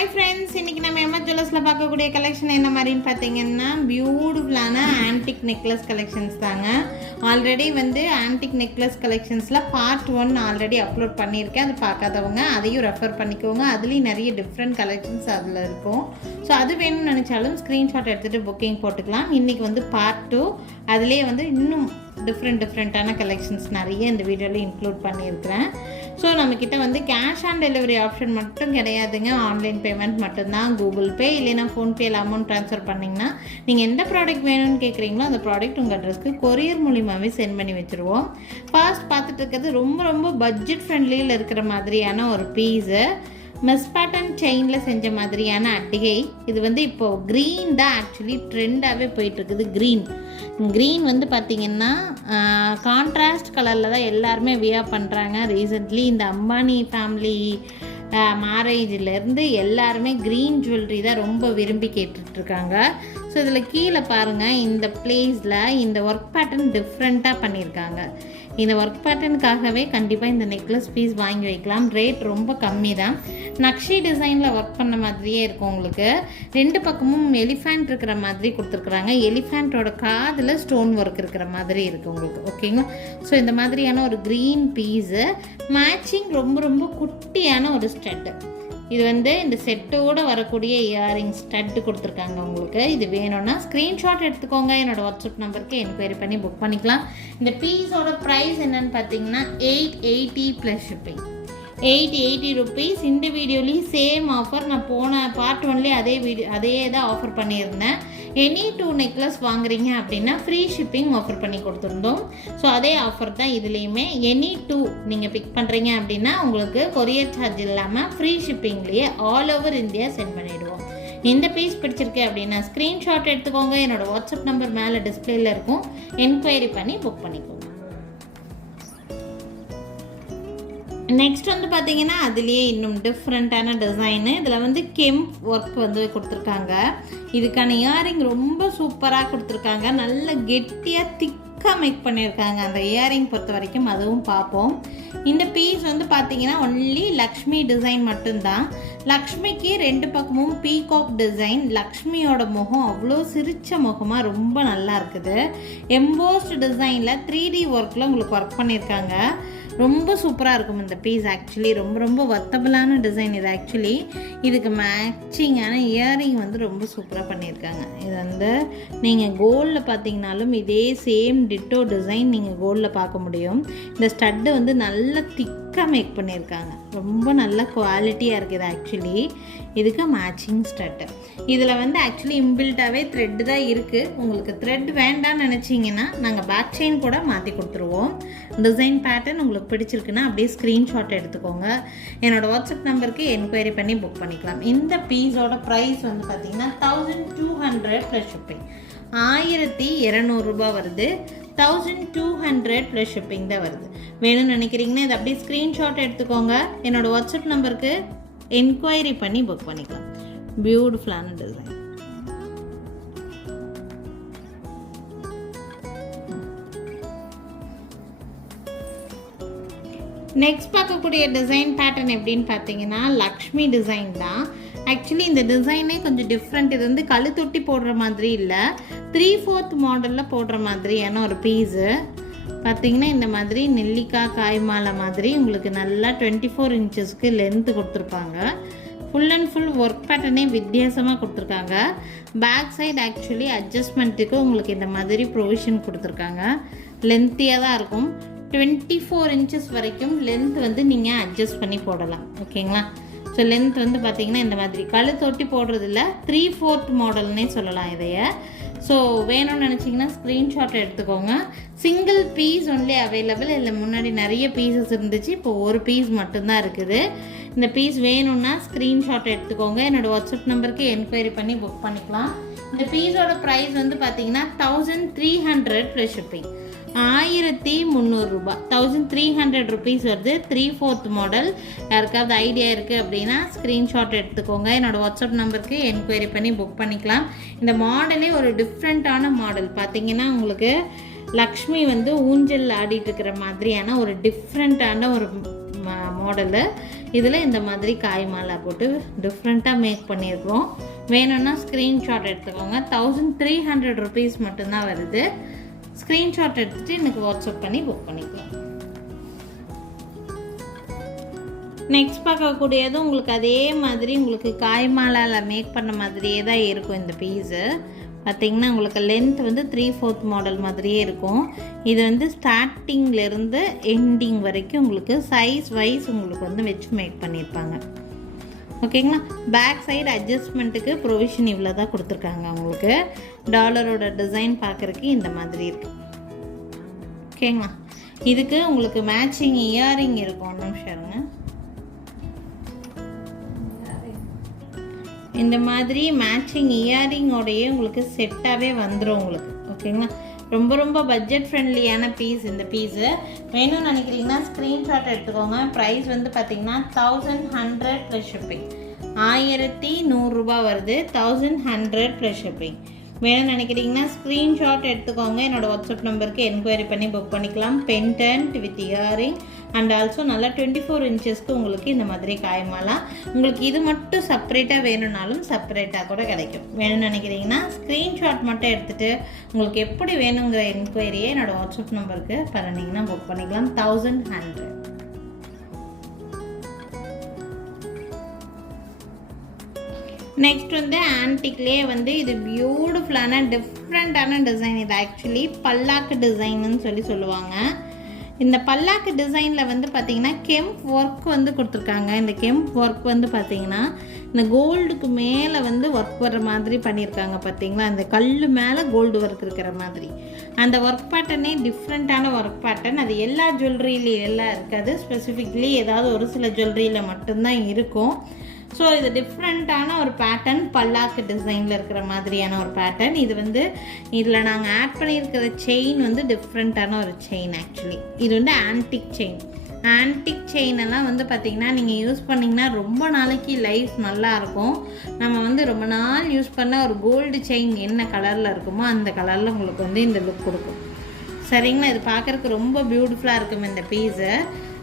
Hi friends, இன்றைக்கி நம்ம MS ஜுவல்லர்ஸில் பார்க்கக்கூடிய கலெக்ஷன் என்ன மாதிரின்னு பார்த்தீங்கன்னா பியூட்டிஃபுல்லான ஆன்டிக் நெக்லஸ் கலெக்ஷன்ஸ் தாங்க. ஆல்ரெடி ஆன்டிக் நெக்லஸ் கலெக்ஷன்ஸில் பார்ட் 1 ஆல்ரெடி அப்லோட் பண்ணியிருக்கேன். அது பார்க்காதவங்க அதையும் ரெஃபர் பண்ணிக்கோங்க. அதுலேயும் நிறைய டிஃப்ரெண்ட் கலெக்ஷன்ஸ் அதில் இருக்கும். ஸோ அது வேணும்னு நினச்சாலும் ஸ்க்ரீன்ஷாட் எடுத்துகிட்டு புக்கிங் போட்டுக்கலாம். இன்றைக்கி பார்ட் 2 அதுலேயே இன்னும் டிஃப்ரெண்ட்டான கலெக்ஷன்ஸ் நிறைய இந்த வீடியோவில் இன்க்ளூட் பண்ணியிருக்கிறேன். ஸோ நம்மக்கிட்ட கேஷ் ஆன் டெலிவரி ஆப்ஷன் மட்டும் கிடையாதுங்க. ஆன்லைன் பேமெண்ட் மட்டும்தான். கூகுள் பே இல்லைன்னா ஃபோன்பேயில் அமௌண்ட் ட்ரான்ஸ்ஃபர் பண்ணிங்கன்னா நீங்கள் எந்த ப்ராடக்ட் வேணும்னு கேட்குறீங்களோ அந்த ப்ராடக்ட் உங்கள் அட்ரஸ்க்கு கொரியர் மூலியமாகவே சென்ட் பண்ணி வச்சுருவோம். ஃபர்ஸ்ட் பார்த்துட்டு இருக்கிறது ரொம்ப பட்ஜெட் ஃப்ரெண்ட்லியில் இருக்கிற மாதிரியான ஒரு பீஸு. மெஸ் பேட்டர்ன் செயினில் செஞ்ச மாதிரியான அட்டிகை. இது இப்போது க்ரீன் தான் ஆக்சுவலி ட்ரெண்டாகவே போயிட்டுருக்குது. க்ரீன் பார்த்திங்கன்னா கான்ட்ராஸ்ட் கலரில் தான் எல்லாருமே வியர் பண்ணுறாங்க. ரீசெண்ட்லி இந்த அம்பானி ஃபேமிலி மேரேஜிலேருந்து எல்லாருமே க்ரீன் ஜுவல்லரி தான் ரொம்ப விரும்பி கேட்டுட்ருக்காங்க. ஸோ இதில் கீழே பாருங்கள், இந்த பிளேஸில் இந்த ஒர்க் பேட்டர்ன் டிஃப்ரெண்ட்டாக பண்ணியிருக்காங்க. இந்த ஒர்க் பேட்டர்னுக்காகவே கண்டிப்பாக இந்த நெக்லஸ் பீஸ் வாங்கி வைக்கலாம். ரேட் ரொம்ப கம்மி தான். நக்ஷி டிசைனில் ஒர்க் பண்ண மாதிரியே இருக்கும். உங்களுக்கு ரெண்டு பக்கமும் எலிஃபேண்ட் இருக்கிற மாதிரி கொடுத்துருக்குறாங்க. எலிஃபேண்ட்டோட காதில் ஸ்டோன் ஒர்க் இருக்கிற மாதிரி இருக்குது உங்களுக்கு. ஓகேங்களா? ஸோ இந்த மாதிரியான ஒரு க்ரீன் பீஸு மேட்சிங் ரொம்ப குட்டியான ஒரு ஸ்டட்டு. இது இந்த செட்டோடு வரக்கூடிய இயரிங் ஸ்டட்டு கொடுத்துருக்காங்க உங்களுக்கு. இது வேணும்னா ஸ்க்ரீன்ஷாட் எடுத்துக்கோங்க. என்னோடய வாட்ஸ்அப் நம்பருக்கு என்கொயரி பண்ணி புக் பண்ணிக்கலாம். இந்த பீஸோட ப்ரைஸ் என்னன்னு பார்த்தீங்கன்னா 880 ப்ளஸ் ஷிப்பிங். 880 ருபீஸ். இந்த வீடியோலேயும் சேம் ஆஃபர். நான் போன பார்ட் 1 அதே தான் ஆஃபர் பண்ணியிருந்தேன். எனி 2 நெக்லஸ் வாங்குறீங்க அப்படின்னா ஃப்ரீ ஷிப்பிங் ஆஃபர் பண்ணி கொடுத்துருந்தோம். ஸோ அதே ஆஃபர் தான் இதுலேயுமே. எனி 2 நீங்கள் பிக் பண்ணுறீங்க அப்படின்னா உங்களுக்கு கொரியர் சார்ஜ் இல்லாமல் ஃப்ரீ ஷிப்பிங்லேயே ஆல் ஓவர் இந்தியா சென்ட் பண்ணிவிடுவோம். இந்த பீஸ் பிடிச்சிருக்கு அப்படின்னா ஸ்க்ரீன்ஷாட் எடுத்துக்கோங்க. என்னோடய வாட்ஸ்அப் நம்பர் மேலே டிஸ்பிளேயில் இருக்கும். என்கொயரி பண்ணி புக் பண்ணிக்கோங்க. நெக்ஸ்ட் பார்த்தீங்கன்னா அதுலேயே இன்னும் டிஃப்ரெண்ட்டான டிசைனு. இதில் கெம்ப் ஒர்க் கொடுத்துருக்காங்க. இதுக்கான இயரிங் ரொம்ப சூப்பராக கொடுத்துருக்காங்க. நல்ல கெட்டியாக திக்காக மேக் பண்ணியிருக்காங்க. அந்த இயரிங் பொறுத்த வரைக்கும் அதுவும் பார்ப்போம். இந்த பீஸ் பார்த்தீங்கன்னா ஒன்லி லக்ஷ்மி டிசைன் மட்டும்தான். லக்ஷ்மிக்கு ரெண்டு பக்கமும் பீகாக் டிசைன். லக்ஷ்மியோட முகம் அவ்வளோ சிரிச்ச முகமாக ரொம்ப நல்லா இருக்குது. எம்போஸ்ட் டிசைனில் 3D ஒர்க்கில் உங்களுக்கு ஒர்க் பண்ணியிருக்காங்க. ரொம்ப சூப்பராக இருக்கும் இந்த பீஸ். ஆக்சுவலி ரொம்ப வர்த்தபிளான டிசைன் இது. ஆக்சுவலி இதுக்கு மேட்சிங்கான இயரிங் ரொம்ப சூப்பராக பண்ணியிருக்காங்க. இது நீங்கள் கோல்டில் பார்த்தீங்கனாலும் இதே சேம் டிட்டோ டிசைன் நீங்கள் கோல்டில் பார்க்க முடியும். இந்த ஸ்டட்டு நல்ல திக்காக மேக் பண்ணியிருக்காங்க. ரொம்ப நல்ல குவாலிட்டியாக இருக்குது. ஆக்சுவலி இதுக்கு மேட்சிங் ஸ்டட்டு. இதில் ஆக்சுவலி இன்பில்ட்டாகவே த்ரெட்டு தான் இருக்குது. உங்களுக்கு த்ரெட் வேண்டாம்னு நினச்சிங்கன்னா நாங்கள் பேக் செயின் கூட மாற்றி கொடுத்துருவோம். டிசைன் பேட்டர்ன் உங்களுக்கு பிடிச்சிருக்குன்னா அப்படியே ஸ்க்ரீன்ஷாட் எடுத்துக்கோங்க. என்னோடய வாட்ஸ்அப் நம்பருக்கு என்கொயரி பண்ணி புக் பண்ணிக்கலாம். இந்த பீஸோட ப்ரைஸ் பார்த்தீங்கன்னா 1200 ப்ளஸ் ஷிப்பிங். 1200 ரூபாய் வருது. 1200 ப்ளஸ் ஷிப்பிங் தான் வருது. வேணும்னு நினைக்கிறீங்கன்னா இது அப்படியே ஸ்க்ரீன்ஷாட் எடுத்துக்கோங்க. என்னோடய வாட்ஸ்அப் நம்பருக்கு என்கொயரி பண்ணி புக் பண்ணிக்கலாம். பியூட்டிஃபுல்லான டிசைன். நெக்ஸ்ட் பார்க்கக்கூடிய டிசைன் பேட்டர்ன் எப்படின்னு பார்த்தீங்கன்னா லக்ஷ்மி டிசைன் தான். ஆக்சுவலி இந்த டிசைனே கொஞ்சம் டிஃப்ரெண்ட். இது கழுத்தொட்டி போடுற மாதிரி இல்லை, 3/4 மாடலில் போடுற மாதிரியான ஒரு பீஸு. பார்த்தீங்கன்னா இந்த மாதிரி நெல்லிக்காய் காய் மாலை மாதிரி உங்களுக்கு நல்லா 24 இன்ச்சஸ்க்கு லென்த்து கொடுத்துருப்பாங்க. ஃபுல் அண்ட் ஃபுல் ஒர்க் பேட்டர்னே வித்தியாசமாக கொடுத்துருக்காங்க. பேக் சைடு ஆக்சுவலி அட்ஜஸ்ட்மெண்ட்டுக்கு உங்களுக்கு இந்த மாதிரி ப்ரொவிஷன் கொடுத்துருக்காங்க. லென்த்தியாக தான் இருக்கும். 24 இன்ச்சஸ் வரைக்கும் லென்த் நீங்கள் அட்ஜஸ்ட் பண்ணி போடலாம். ஓகேங்களா? ஸோ லென்த் பார்த்தீங்கன்னா இந்த மாதிரி கழுத்தொட்டி போடுறதில்ல, 3/4 மாடல்னே சொல்லலாம் இதைய. ஸோ வேணும்னு நினச்சிங்கன்னா ஸ்க்ரீன்ஷாட் எடுத்துக்கோங்க. Single piece only available. இல்லை முன்னாடி நிறைய பீசஸ் இருந்துச்சு, இப்போ ஒரு பீஸ் மட்டும்தான் இருக்குது. இந்த பீஸ் வேணும்னா ஸ்க்ரீன்ஷாட் எடுத்துக்கோங்க. என்னோடய வாட்ஸ்அப் நம்பருக்கு என்கொயரி பண்ணி புக் பண்ணிக்கலாம். இந்த பீஸோட ப்ரைஸ் பார்த்தீங்கன்னா 1300 ப்ளஸ் ஷிப்பிங். 1300 ரூபாய். 1300 ருபீஸ் வருது. 3/4 மாடல். யாருக்காவது ஐடியா இருக்குது அப்படின்னா ஸ்க்ரீன்ஷாட் எடுத்துக்கோங்க. என்னோடய வாட்ஸ்அப் நம்பருக்கு என்கொயரி பண்ணி புக் பண்ணிக்கலாம். இந்த மாடலே ஒரு டிஃப்ரெண்ட்டான மாடல். பார்த்தீங்கன்னா உங்களுக்கு லக்ஷ்மி ஊஞ்சல் ஆடிட்டு இருக்கிற மாதிரியான ஒரு டிஃப்ரெண்ட்டான ஒரு மாடலு. இதில் இந்த மாதிரி காய் மாலை போட்டு டிஃப்ரெண்ட்டாக மேக் பண்ணியிருக்கிறோம். வேணும்னா ஸ்க்ரீன்ஷாட் எடுத்துக்கோங்க. 1300 rupees மட்டும்தான் வருது. ஸ்க்ரீன்ஷாட் எடுத்துகிட்டு எனக்கு வாட்ஸ்அப் பண்ணி புக் பண்ணிக்கலாம். நெக்ஸ்ட் பார்க்கக்கூடியது உங்களுக்கு அதே மாதிரி உங்களுக்கு காய் மாலால் மேக் பண்ண மாதிரியே தான் இருக்கும். இந்த பீஸு பார்த்திங்கன்னா உங்களுக்கு லென்த் வந்து 3/4 மாடல் மாதிரியே இருக்கும். இது வந்து ஸ்டார்டிங்லேருந்து எண்டிங் வரைக்கும் உங்களுக்கு சைஸ் வைஸ் உங்களுக்கு வந்து வச்சு மேக் பண்ணியிருப்பாங்க. ஓகேங்களா. பேக் சைடு அட்ஜஸ்ட்மெண்ட்டுக்கு ப்ரொவிஷன் இவ்வளோ தான் கொடுத்துருக்காங்க. உங்களுக்கு டாலரோட டிசைன் பார்க்குறதுக்கு இந்த மாதிரி இருக்குது. ஓகேங்களா. இதுக்கு உங்களுக்கு மேட்சிங் இயரிங் இருக்கும். ஒன்று நிமிஷம். இந்த மாதிரி மேட்சிங் இயரிங்கோடையே உங்களுக்கு செட்டாகவே வந்துடும் உங்களுக்கு. ஓகேங்களா. ரொம்ப ரொம்ப பட்ஜெட் ஃப்ரெண்ட்லியான பீஸ். இந்த பீஸு வேணும்னு நினைக்கிறீங்கன்னா ஸ்க்ரீன்ஷாட் எடுத்துக்கோங்க. ப்ரைஸ் வந்து பார்த்திங்கன்னா 1100 + ஷிப்பிங். 1100 ரூபா வருது. 1100 + ஷிப்பிங். வேணும்னு நினைக்கிறீங்கன்னா ஸ்க்ரீன்ஷாட் எடுத்துக்கோங்க. என்னோடய வாட்ஸ்அப் நம்பருக்கு என்கொயரி பண்ணி புக் பண்ணிக்கலாம். Pendant with earring and also நல்லா 24 inchesக்கு உங்களுக்கு இந்த மாதிரி காய் மாலை. உங்களுக்கு இது மட்டும் செப்பரேட்டாக வேணும்னாலும் செப்பரேட்டாக கூட கிடைக்கும். வேணும்னு நினைக்கிறீங்கன்னா ஸ்க்ரீன்ஷாட் மட்டும் எடுத்துகிட்டு உங்களுக்கு எப்படி வேணுங்கிற என்கொயரியை என்னோடய வாட்ஸ்அப் நம்பருக்கு பண்ணிங்கன்னா புக் பண்ணிக்கலாம். 1100. நெக்ஸ்ட் வந்து ஆன்டிக்லேயே வந்து இது பியூட்டிஃபுல்லான டிஃப்ரெண்ட்டான டிசைன். இது ஆக்சுவலி பல்லாக்கு டிசைன்னு சொல்லுவாங்க. இந்த பல்லாக்கு டிசைனில் வந்து பார்த்திங்கன்னா கெம்ப் ஒர்க் வந்து கொடுத்துருக்காங்க. இந்த கெம்ப் ஒர்க் வந்து பார்த்திங்கன்னா இந்த கோல்டுக்கு மேலே வந்து ஒர்க் வர்ற மாதிரி பண்ணியிருக்காங்க. பார்த்திங்களா, அந்த கல் மேலே கோல்டு ஒர்க் இருக்கிற மாதிரி அந்த ஒர்க் பேட்டர்னே டிஃப்ரெண்ட்டான ஒர்க் பேட்டர்ன். அது எல்லா ஜுவல்லரியிலையும் எல்லாம் இருக்காது. ஸ்பெசிஃபிக்லி ஏதாவது ஒரு சில ஜுவல்லரியில் மட்டும்தான் இருக்கும். ஸோ இது டிஃப்ரெண்ட்டான ஒரு பேட்டர்ன், பல்லாக்கு டிசைனில் இருக்கிற மாதிரியான ஒரு பேட்டர்ன். இது வந்து இதில் நாங்கள் ஆட் பண்ணியிருக்கிற செயின் வந்து டிஃப்ரெண்ட்டான ஒரு செயின். ஆக்சுவலி இது வந்து ஆன்டிக் செயின். ஆன்டிக் செயினெல்லாம் வந்து பார்த்திங்கன்னா நீங்கள் யூஸ் பண்ணிங்கன்னா ரொம்ப நாளைக்கு லைஃப் நல்லாயிருக்கும். நம்ம வந்து ரொம்ப நாள் யூஸ் பண்ண ஒரு கோல்டு செயின் என்ன கலரில் இருக்குமோ அந்த கலரில் உங்களுக்கு வந்து இந்த லுக் கொடுக்கும். சரிங்களா. இது பார்க்குறதுக்கு ரொம்ப பியூட்டிஃபுல்லாக இருக்கும். இந்த பீஸு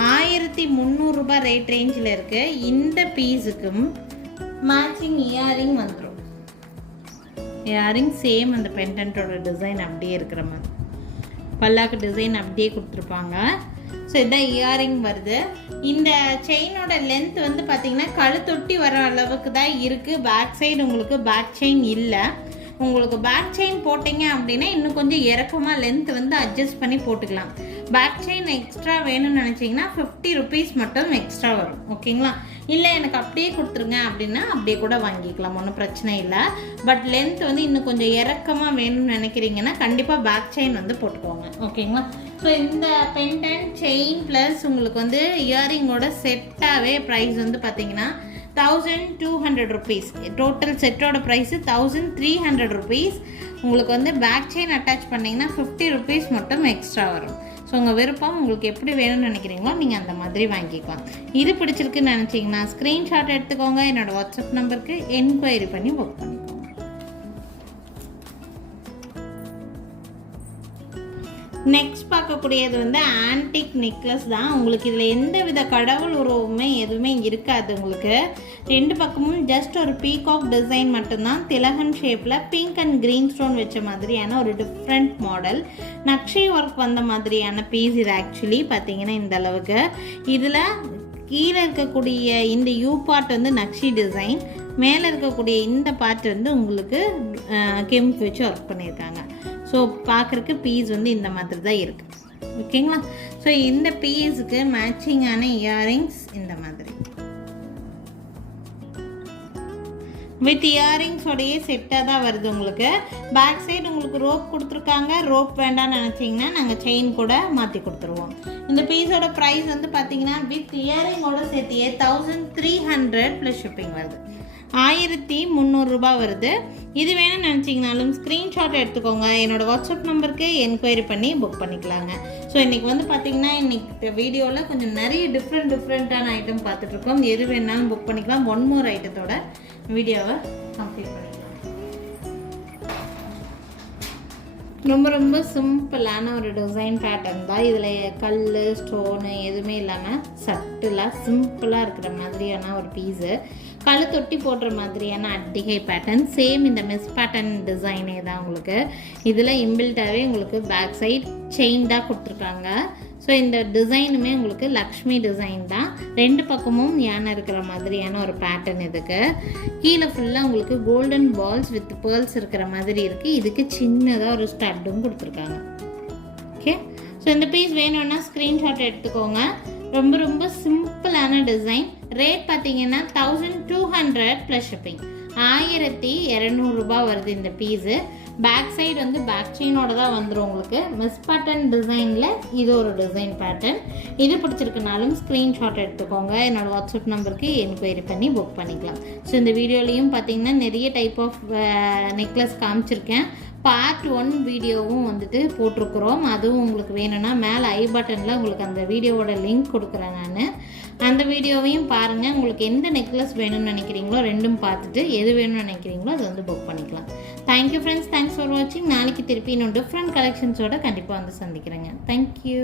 1300 ரூபா ரேட் ரேஞ்சில் இருக்குது. இந்த பீஸுக்கும் மேட்சிங் இயரிங் வந்துடும். இயரிங் சேம் அந்த பெண்டன்ட்டோட டிசைன் அப்படியே இருக்கிற மாதிரி பல்லாக்கு டிசைன் அப்படியே கொடுத்துருப்பாங்க. ஸோ இதான் இயரிங் வருது. இந்த செயினோட லென்த் வந்து பார்த்திங்கன்னா கழுத்தொட்டி வர அளவுக்கு தான் இருக்குது. பேக் சைடு உங்களுக்கு பேக் செயின் இல்லை. உங்களுக்கு பேக் செயின் போட்டிங்க அப்படின்னா இன்னும் கொஞ்சம் இறக்கமாக லென்த் வந்து அட்ஜஸ்ட் பண்ணி போட்டுக்கலாம். பேக் செயின் எக்ஸ்ட்ரா வேணும்னு நினச்சிங்கன்னா 50 rupees மட்டும் எக்ஸ்ட்ரா வரும். ஓகேங்களா. இல்லை எனக்கு அப்படியே கொடுத்துருங்க அப்படின்னா அப்படியே கூட வாங்கிக்கலாம், ஒன்றும் பிரச்சனை இல்லை. பட் லென்த் வந்து இன்னும் கொஞ்சம் இறக்கமாக வேணும்னு நினைக்கிறீங்கன்னா கண்டிப்பாக பேக் செயின் வந்து போட்டுக்கோங்க. ஓகேங்களா. ஸோ இந்த பெண்டன்ட் செயின் ப்ளஸ் உங்களுக்கு வந்து இயரிங்கோட செட்டாகவே ப்ரைஸ் வந்து பார்த்திங்கன்னா 1200 rupees. டோட்டல் செட்டோட ப்ரைஸு 1300 rupees. உங்களுக்கு வந்து பேக் செயின் அட்டாச் பண்ணிங்கன்னா 50 rupees மட்டும் எக்ஸ்ட்ரா வரும். ஸோ உங்கள் விருப்பம், உங்களுக்கு எப்படி வேணும்னு நினைக்கிறீங்களோ நீங்கள் அந்த மாதிரி வாங்கிக்கலாம். இது பிடிச்சிருக்குன்னு நினச்சிங்கன்னா ஸ்க்ரீன்ஷாட் எடுத்துக்கோங்க. என்னோடய வாட்ஸ்அப் நம்பருக்கு என்கொயரி பண்ணி புக் பண்ணிக்கோங்க. நெக்ஸ்ட் பார்க்கக்கூடியது வந்து ஆன்டிக் நெக்லஸ் தான். உங்களுக்கு இதில் எந்த வித கடவுள் உருவமே எதுவுமே இருக்காது. உங்களுக்கு ரெண்டு பக்கமும் ஜஸ்ட் ஒரு பீகாக் டிசைன் மட்டும்தான். திலகன் ஷேப்பில் பிங்க் அண்ட் க்ரீன் ஸ்டோன் வச்ச மாதிரியான ஒரு டிஃப்ரெண்ட் மாடல் நக்ஷி ஒர்க் வந்த மாதிரியான பீஸ். இது ஆக்சுவலி பார்த்தீங்கன்னா இந்த அளவுக்கு. இதில் கீழே இருக்கக்கூடிய இந்த யூ பார்ட் வந்து நக்ஷி டிசைன், மேலே இருக்கக்கூடிய இந்த பார்ட் வந்து உங்களுக்கு கெம்ப் வச்சு ஒர்க் பண்ணியிருக்காங்க. ஸோ பார்க்குறக்கு பீஸ் வந்து இந்த மாதிரி தான் இருக்குது. ஓகேங்களா. ஸோ இந்த பீஸுக்கு மேட்சிங்கான இயரிங்ஸ் இந்த மாதிரி வித் இயரிங்ஸோடையே செட்டாக தான் வருது. உங்களுக்கு பேக் சைடு உங்களுக்கு ரோப் கொடுத்துருக்காங்க. ரோப் வேண்டாம்னு நினச்சிங்கன்னா நாங்கள் செயின் கூட மாற்றி கொடுத்துருவோம். இந்த பீஸோட ப்ரைஸ் வந்து பார்த்திங்கன்னா வித் இயரிங்கோட சேர்த்தியே 1300 + ஷிப்பிங் வருது. 1300 ரூபா வருது. இது வேணும்னு நினச்சிங்கனாலும் ஸ்க்ரீன்ஷாட் எடுத்துக்கோங்க. என்னோடய வாட்ஸ்அப் நம்பருக்கு என்கொயரி பண்ணி புக் பண்ணிக்கலாங்க. ஸோ இன்றைக்கி வந்து பார்த்திங்கன்னா இன்றைக்கி வீடியோவில் கொஞ்சம் நிறைய டிஃப்ரெண்ட்டான ஐட்டம் பார்த்துட்ருக்கோம். எது வேணாலும் புக் பண்ணிக்கலாம். ஒன் மோர் ஐட்டத்தோட வீடியோவை கம்ப்ளீட் பண்ணிக்கலாம். ரொம்ப ரொம்ப சிம்பிளான ஒரு டிசைன் பேட்டர்ன் தான். இதில் கல் ஸ்டோனு எதுவுமே இல்லாமல் சட்டிலாக சிம்பிளாக இருக்கிற மாதிரியான ஒரு பீஸு. கல் தொட்டி போடுற மாதிரியான அட்டிகை பேட்டர்ன். சேம் இந்த மிஸ் பேட்டர்ன் டிசைனே தான் உங்களுக்கு. இதில் இன்பில்ட்டாகவே உங்களுக்கு பேக் சைட் செயின்டாக கொடுத்துருக்காங்க. ஸோ இந்த டிசைனுமே உங்களுக்கு லக்ஷ்மி டிசைன் தான். 2 பக்கமும் யானை இருக்கிற மாதிரியான ஒரு பேட்டர்ன். இதுக்கு கீழே ஃபுல்லாக உங்களுக்கு கோல்டன் பால்ஸ் வித் பேர்ல்ஸ் இருக்கிற மாதிரி இருக்குது. இதுக்கு சின்னதாக ஒரு ஸ்டட்டும் கொடுத்துருக்காங்க. ஓகே, ஸோ இந்த பீஸ் வேணும்னா ஸ்க்ரீன்ஷாட் எடுத்துக்கோங்க. ரொம்ப ரொம்ப சிம்பிளான டிசைன். ரேட் பார்த்தீங்கன்னா 1200 ப்ளஸ் ஷிப்பிங். 1200 ரூபாய் வருது இந்த பீஸு. பேக் சைடு வந்து பேக் செயினோட தான் வந்துடும் உங்களுக்கு. மிஸ் பேட்டர்ன் டிசைனில் இது ஒரு டிசைன் பேட்டர்ன். இது பிடிச்சிருக்குனாலும் ஸ்க்ரீன்ஷாட் எடுத்துக்கோங்க. என்னோடய வாட்ஸ்அப் நம்பருக்கு என்கொயரி பண்ணி புக் பண்ணிக்கலாம். ஸோ இந்த வீடியோலையும் பார்த்தீங்கன்னா நிறைய டைப் ஆஃப் நெக்லஸ் காமிச்சிருக்கேன். பார்ட் 1 வீடியோவும் வந்துட்டு போட்டிருக்குறோம். அதுவும் உங்களுக்கு வேணும்னா மேலே ஐ பட்டனில் உங்களுக்கு அந்த வீடியோவோட லிங்க் கொடுக்குறேன் நான். அந்த வீடியோவையும் பாருங்கள். உங்களுக்கு எந்த நெக்லஸ் வேணும்னு நினைக்கிறீங்களோ ரெண்டும் பார்த்துட்டு எது வேணும்னு நினைக்கிறீங்களோ அது வந்து புக் பண்ணிக்கலாம். தேங்க்யூ ஃப்ரெண்ட்ஸ், தேங்க்ஸ் ஃபார் வாட்சிங். நாளைக்கு திருப்பி இன்னும் டிஃப்ரெண்ட் கலெக்ஷன்ஸோட கண்டிப்பாக வந்து சந்திக்கிறேங்க. தேங்க்யூ.